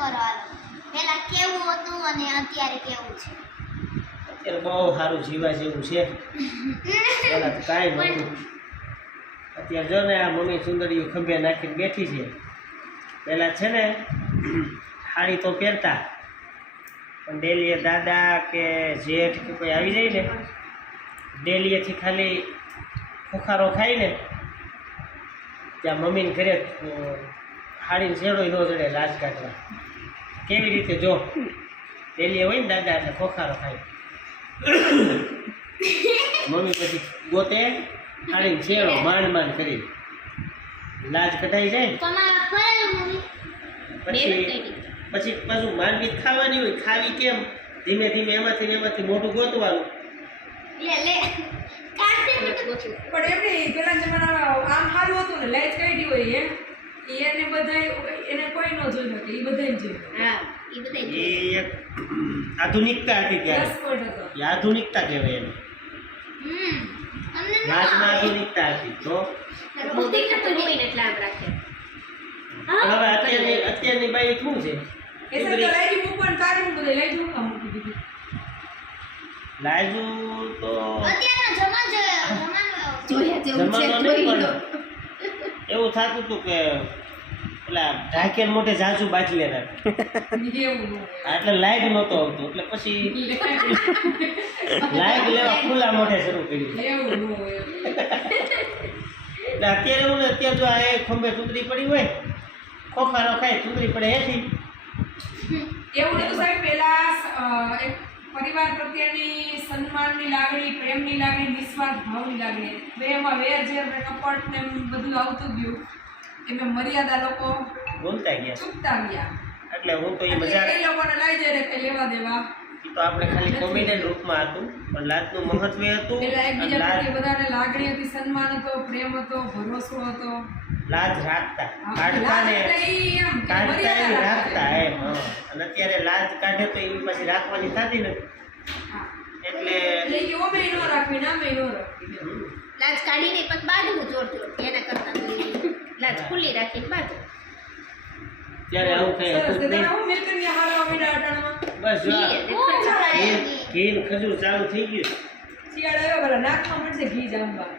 કરો હાલો. પહેલા કેવું હતું અને અત્યારે કેવું છે? અત્યારે બહુ સારું જીવા જેવું છે. પહેલા તો કાંઈ નહોતું. અત્યારે જો ને આ મમ્મી સુંદરીઓ ખંભે નાખીને બેઠી છે. પહેલાં છે ને સાડી તો પહેરતા, પણ ડેલીએ દાદા કે જેઠ કે કોઈ આવી જાય ને, ડેલીએથી ખાલી ખોખારો ખાય ને ત્યાં મમ્મીને ઘરે સાડીને છેડો ન ચડે લાજ કાઢવા. કેવી રીતે જો ડેલીએ હોય ને દાદા એટલે ખોખારો ખાય, મમ્મી પછી ગોતે સાડીને છેડો માંડ માંડ કરી લાજ કઢાઈ જાય. તમારા ફરેલું મમ્મી પછી પાછું માંડવી ખાવાની હોય, ખાવી કેમ? ધીમે ધીમે એમાંથી ને એમાંથી મોઢું ગોતવાનું. લે કાઢી પણ એમની પેલા જમાનામાં આમ સારું હતું ને, લાઈટ કાઢી હોય એને બધા એને કોઈ ન જોઈ શકે, એ બધા જોઈ. હા એ બધા એ એક આધુનિકતા હતી ત્યારે. એ આધુનિકતા કહેવાય એને. અમને લાજમાં આધુનિકતા હતી. તો બહુ દેખાતું હોય ને એટલે આમ રાખે. પણ હવે અત્યારની બાઈ શું છે? એ સર તો લાઈટ મૂકવાનું કારણ બધે લાઈટ મૂકવા મૂકી દીધી. લાજુ તો અત્યારનો જમાનો નહીં, પણ એવું થતું હતું કે પેલા ઢાકેર મોઢે ઝાઝુ બાજી લેનાર, એવું એટલે લાઈટ નહોતો આવતો, એટલે પછી લાઈટ લેવા ખુલ્લા મોઢે શરૂ કર્યું. એવું એટલે અત્યારે એવું ને, અત્યારે જો આ ખંભે ચૂંદડી પડી હોય, ખોખારો ખાય, ચૂંદડી પડે હેઠી. એવું નતું સાહેબ. પેલા એક પરિવાર પ્રત્યેની સન્માનની લાગણી, પ્રેમની લાગણી, નિસ્વાર્થ ભાવની લાગણી, બેમાં વેર ઝેર ને કપટ ને બધું આવતું ગયું. એમાં મર્યાદા લોકો બોલતા ગયા ચૂકતા ગયા. એટલે હું તો એ એટલે મજાક, એ લોકોને લઈ જાય કઈ લેવા દેવા. એ તો આપણે ખાલી કોમેડિયન રૂપમાં હતું, પણ લાજનું મહત્વ હતું. એટલે અને એકબીજા લાજ પ્રત્યે બધાને લાગણી હતી, સન્માન હતો, પ્રેમ હતો, ભરોસો હતો. લાજ રાખતા, લાજ કાઢતા ને એટલે ઈ એમ કે કાઢતા મર્યાદા એવી રાખતા. રાખતા એમ. હા. અને અત્યારે લાજ કાઢે તો એવી પછી રાખવાની થતી નથી. હા. એટલે એટલે ઈ ઓમે નો રાખવી, નામે નો રાખવી. લાજ કાઢીને પછી બાંધવું જોર જોર એના કરતા તો લાજ ખુલ્લી રાખીને બાંધો. ત્યારે આવું કઈ સરસ. હતું જ તમે નહીં. આવું મેકરિયા હાલવા માંડ્યા અટાણામાં. બસ જો આ બહુ મજા આવી. ઘી ને ખજૂર ચાલુ થઈ ગયું. શિયાળો આવ્યો બરા નાકમાં મળશે ઘી જામવા.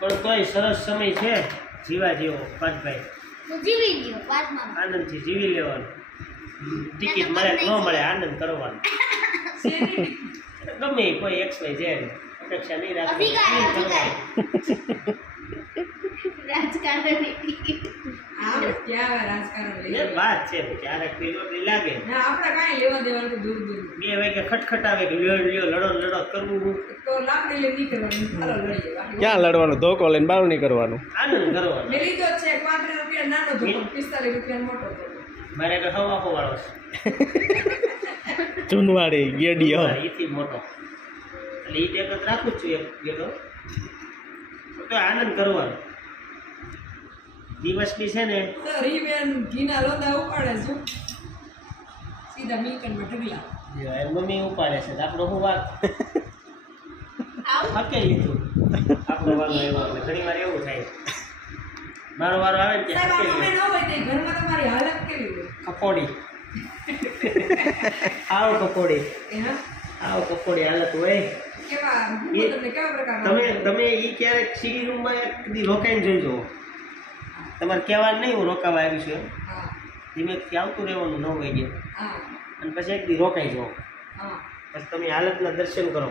પણ તોય સરસ સમય છે જીવા જેવો. પાઠભાઈ આનંદથી જીવી લેવાનું. ટિકિટ મળે કે ન મળે, આનંદ કરવાનો. ગમે ઈ કોઈ એક્સ વાય ઝેડ અપેક્ષા નહીં રાખવાની. આમ ક્યાં રાજકારણ લઈ એ જાય. વાત છે ક્યારેક પેલી લાગે, ના આપણે કાંઈ લેવા દેવાનું તો દૂર દૂર. 2 વાગે ખટખટાવે કે લ્યો લ્યો લડો લડો કરવું. તો લાકડી લઈને નીકળવાનું, હાલો લડી જાય. ક્યાં લડવાનું? ધોકો લઈને બારું નહીં કરવાનું. આનંદ કરવાનો. મેં લીધો જ છે 35 રૂપિયા નાનો ધોકો, 45 રૂપિયા મોટો ધોકો. મારે આગળ હવા વાળો છે ચૂનવાડી ગેડીઓ. એથી મોટો, એટલે એ ટેકત રાખું જ છું એક ગેડો. તો આનંદ કરવાનો. દિવસની છે ને તો રીબેન ઘીના લોંદા ઉપાડે છું સીધા મિલકનમાં ઢગલા. મમ્મી ઉપાડે છે તો આપણો શું વાત હકે લીધું. આપણો વારો આવ્યો એટલે ઘણી વાર એવું થાય. મારો વારો આવે ને સાહેબ ત્યાં આમાં ન હોય તો ઘરમાં તમારી હાલત કેવી હોય? કપોડી આવો કપોડી હા આવો કપોડી હાલત હોય. કેવા એ તમને કેવા પ્રકારના તમે એ ક્યારેક સીડી રૂમમાં એક દી રોકાઈને જોઈ જુઓ. તમારે કહેવાનું નહીં હું રોકાવા આવી છું એમ. હા ધીમેથી આવતું રહેવાનું 9 વાગે, હા અને પછી એક દી રોકાઈ જાઓ. હા પછી તમે હાલતના દર્શન કરો.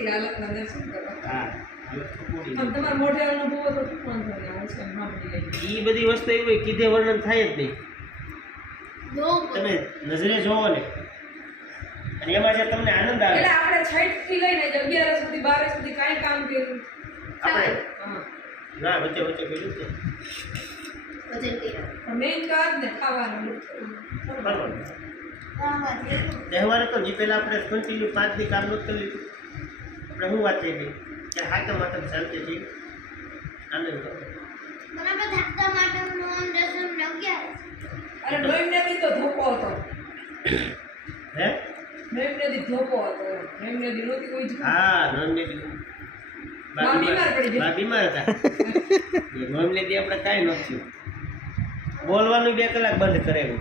એ હાલતના દર્શન કરો. હા હાલત કપોડી. આમ તમારા મોઢે અનુભવો તો શું વાંધો નહીં આવે છે ના મળી જાય. એ બધી વસ્તુ એવી હોય કીધે વર્ણન થાય જ નહીં. તમે નજરે જોવો ને, અને એમાં જે તમને આનંદ આવે. એટલે આપણે 6 થી લઈને 11 સુધી 12 સુધી કાંઈ કામ કર્યું આપણે હા ના વચ્ચે વચ્ચે કર્યું છે પણ મેઇન કાજ ને ખાવાનું બરાબર. તહેવારે તો જે પહેલાં આપણે કન્ટિન્યુ 5 દી કામ નહોતું કર્યું. આપણે શું વાત થઈ ગઈ કે હાથમ હાથમ શાંતિથી આનંદ કરો. અને નોઈમ નદી તો ધોકો હતો. હે નોઈમ નદી ધોકો હતો. નોઈમ નદી નહોતી કોઈ જ હા નંદી બા બીમાર પડી બા ગયા. બીમાર હતા મામલે દી આપણે કાંઈ નહોતું થયું. બોલવાનું 2 કલાક બંધ કરેલું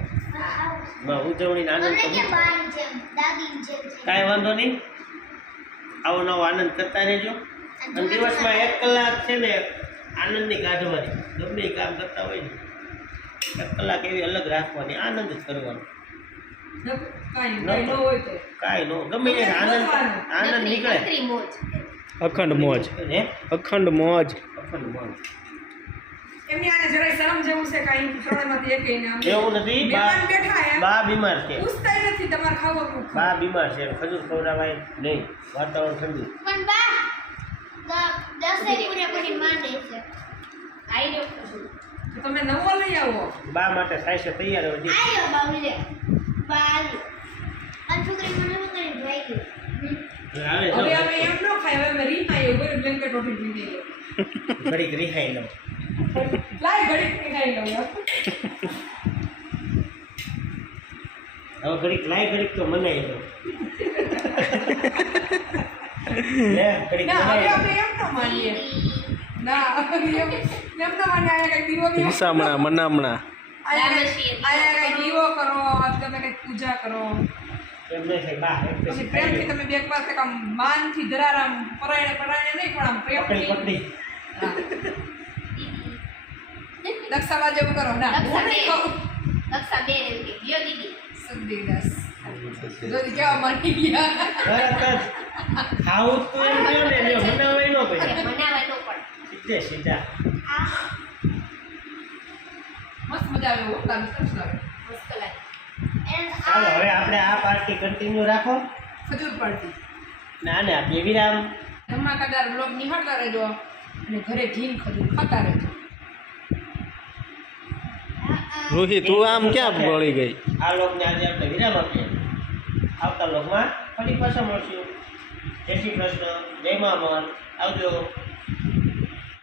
ઉજવણી આનંદ મને તો કે બાની જેમ દાદીની જેમ છે. કાંઈ વાંધો નહીં આવો નવો આનંદ કરતા રહેજો અને દિવસમાં 1 કલાક છે ને આનંદની કાઢવાની ગમે એ કામ કરતા હોય ને 1 કલાક એવી અલગ રાખવાની આનંદ જ કરવાનો કાંઈ ન હોય તો કાંઈ નો ગમે એ આનંદ આનંદ નીકળે નકરી મોજ. અખંડ મોજ હે અખંડ મોજ અખંડ મોજ એમની આને જરાય શરમ જેવું છે કાંઈ ત્રણેયમાંથી એકેય ને આમ. એવું નથી મહેમાન બેઠા હે. બા બીમાર છે પૂછતાય નથી તમારે ખાવાનું બા બીમાર છે ખજૂર ખવડાવાય નહીં વાતાવરણ ઠંડુ પણ બા 10 પૂરેપૂરી માંડે છે. આઈ રહ્યો ખજૂર. તો તમે નવો લઈ આવો. બા માટે થાય છે તૈયાર હોય છે. આયો બાવલે. બા આયો. આ છોકરી મને એવું કરીને ભાઈ ગયો. હાલે જો હવે અમે એમ ન ખાય હવે અમે રીત આવીએ ઉપર બ્લેન્કેટ ઓઢી દીધી ગયો. ઘડીક રિહાઈ લઉં લાય ઘડીક ખાઈ લઉં યાર. હવે ઘડીક લાય ઘડીક તો મનાઈ દઉં લે ઘડીક ના હવે મનાઈ અમે એમ ન માનીએ. ના એમ ન માનીએ. આયા કઈ દીવો બીવો વિસામણા મનામણા આયા કઈ દીવો કરો તમે કઈ પૂજા કરો એમ નહીં થાય બા એક પછી પછી પ્રેમથી તમે બે વાર કંઈક આમ માનથી ધરારામ પરાયણે પરાયણે નહીં પણ આમ પકડી પ્રેમથી પકડી દક્ષાવા જેવું કરો ના હું નહીં કહું. દક્ષા બેન એમ કે ગયો દીદી. સંદેદાસ જોઈ કેવા માની ગયા. તરત જ ખાવું તો એમ કહ્યો ને જો બનાવાય ન પડે બનાવવા તો પણ સીધે સીધા મસ્ત મજા આવે હો કામ સરસ લાગે. મસ્ત લાગે. ચાલો હવે આપણે આ પાર્ટી કન્ટિન્યુ રાખો ખજૂર પાડતી ને આને આપીએ વિરામ ધમાકાદાર બ્લોગ નિહાળતા રહેજો અને ઘરે ઘીન ખજૂર ખાતા રહેજો. રૂહી તું આમ ક્યાં વળી ગઈ આ લોકને આજે આપણે વિરામ આપીએ આવતા લોકમાં ફરી પાછા મળશું જય શ્રી કૃષ્ણ જય મા અમર આવજો